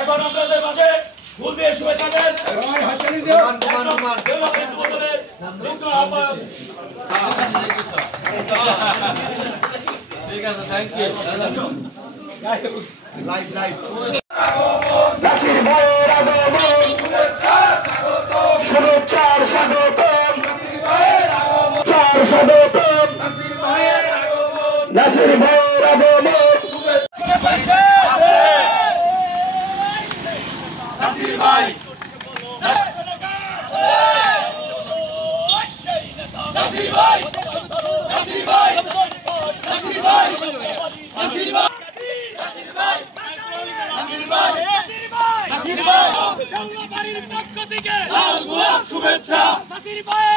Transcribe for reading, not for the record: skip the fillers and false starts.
এখন আপনাদের মাঝে ফুল দিয়ে শুভেচ্ছা দেন। ঠিক আছে, থ্যাংক ইউ। নাসির ভাইয়ের আগমন, শুভেচ্ছার স্বাগতম, স্বাগতম নাসির ভাইয়ের আগমন। নাসির ভাই নাসির ভাই নাসির ভাই নাসির ভাই নাসির ভাই নাসির ভাই নাসির ভাই নাসির ভাই বাড়ির পক্ষ থেকে লাল গোলাপ শুভেচ্ছা। নাসির ভাই